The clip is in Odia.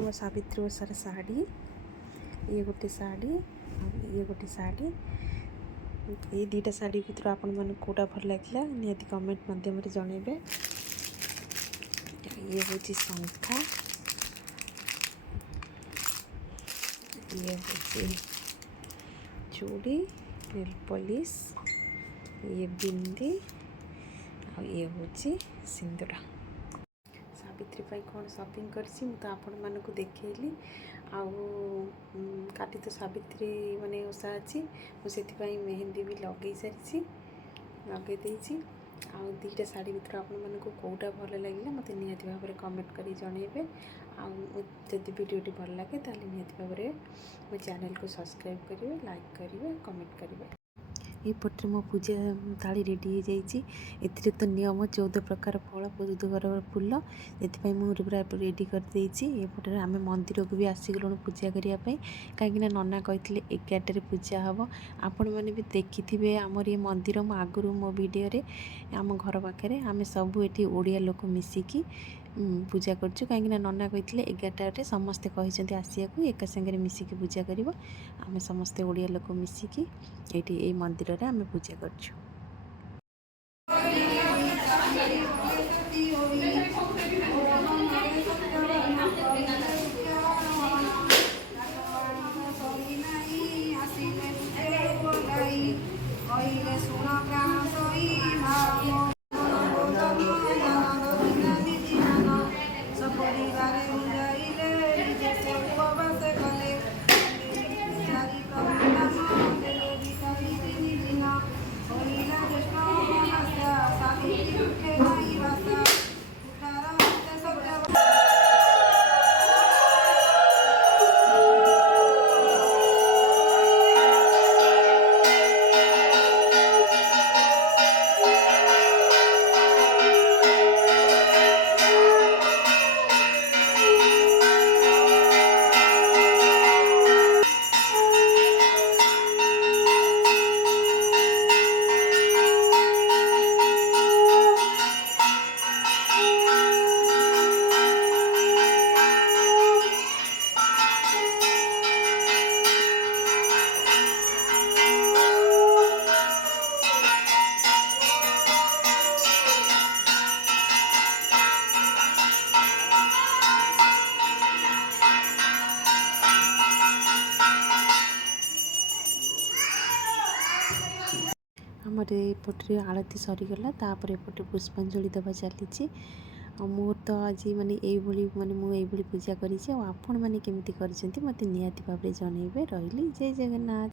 ମୋ ସାବିତ୍ରୀ ଓଷାର ଶାଢ଼ୀ, ଇଏ ଗୋଟେ ଶାଢ଼ୀ ଇଏ ଗୋଟେ ଶାଢ଼ୀ। ଏଇ ଦୁଇଟା ଶାଢ଼ୀ ଭିତରୁ ଆପଣମାନଙ୍କୁ କେଉଁଟା ଭଲ ଲାଗିଲା ନିହାତି କମେଣ୍ଟ ମାଧ୍ୟମରେ ଜଣାଇବେ। ଇଏ ହେଉଛି ଶଙ୍ଖା, ଇଏ ହେଉଛି ଚୁଡ଼ି, ନେଲ୍ ପଲିସ୍, ଇଏ ବିନ୍ଦି ଆଉ ଇଏ ହେଉଛି ସିନ୍ଦୁର। ସାବିତ୍ରୀ ପାଇଁ କ'ଣ ସପିଂ କରିଛି ମୁଁ ତ ଆପଣମାନଙ୍କୁ ଦେଖେଇଲି। ଆଉ କାଲି ତ ସାବିତ୍ରୀ ମାନେ ଓଷା ଅଛି, ମୁଁ ସେଥିପାଇଁ ମେହେନ୍ଦି ବି ଲଗେଇ ସାରିଛି, ଲଗେଇ ଦେଇଛି। ଆଉ ଦୁଇଟା ଶାଢ଼ୀ ଭିତରୁ ଆପଣମାନଙ୍କୁ କେଉଁଟା ଭଲ ଲାଗିଲା ମୋତେ ନିହାତି ଭାବରେ କମେଣ୍ଟ କରି ଜଣାଇବେ। ଆଉ ଯଦି ଭିଡ଼ିଓଟି ଭଲ ଲାଗେ ତାହେଲେ ନିହାତି ଭାବରେ ମୋ ଚ୍ୟାନେଲକୁ ସବସ୍କ୍ରାଇବ୍ କରିବେ, ଲାଇକ୍ କରିବେ, କମେଣ୍ଟ କରିବେ। ଏପଟରେ ମୋ ପୂଜା ଥାଳି ରେଡ଼ି ହୋଇଯାଇଛି। ଏଥିରେ ତ ନିୟମ 14 ପ୍ରକାର ଫଳ, 14 ପ୍ରକାର ଫୁଲ, ସେଥିପାଇଁ ମୁଁ ପୁରା ରେଡ଼ି କରିଦେଇଛି। ଏପଟରେ ଆମେ ମନ୍ଦିରକୁ ବି ଆସିଗଲୁଣି ପୂଜା କରିବା ପାଇଁ, କାହିଁକିନା ନନା କହିଥିଲେ 11ଟାରେ ପୂଜା ହେବ। ଆପଣମାନେ ବି ଦେଖିଥିବେ ଆମର ଏ ମନ୍ଦିର, ମୁଁ ଆଗରୁ ମୋ ଭିଡ଼ିଓରେ ଆମ ଘର ପାଖରେ ଆମେ ସବୁ ଏଠି ଓଡ଼ିଆ ଲୋକ ମିଶିକି ପୂଜା କରୁଛୁ। କାହିଁକିନା ନନା କହିଥିଲେ 11ଟାରେ ସମସ୍ତେ କହିଛନ୍ତି ଆସିବାକୁ, ଏକା ସାଙ୍ଗରେ ମିଶିକି ପୂଜା କରିବ। ଆମେ ସମସ୍ତେ ଓଡ଼ିଆ ଲୋକ ମିଶିକି ଏଇଠି ଏଇ ମନ୍ଦିରରେ ଆମେ ପୂଜା କରୁଛୁ। ଆମର ଏପଟରେ ଆଳତି ସରିଗଲା, ତାପରେ ଏପଟେ ପୁଷ୍ପାଞ୍ଜଳି ଦେବା ଚାଲିଛି। ଆଉ ମୋର ତ ଆଜି ମୁଁ ଏଇଭଳି ପୂଜା କରିଛି। ଆଉ ଆପଣମାନେ କେମିତି କରିଛନ୍ତି ମୋତେ ନିହାତି ଭାବରେ ଜଣାଇବେ। ରହିଲି, ଜୟ ଜଗନ୍ନାଥ।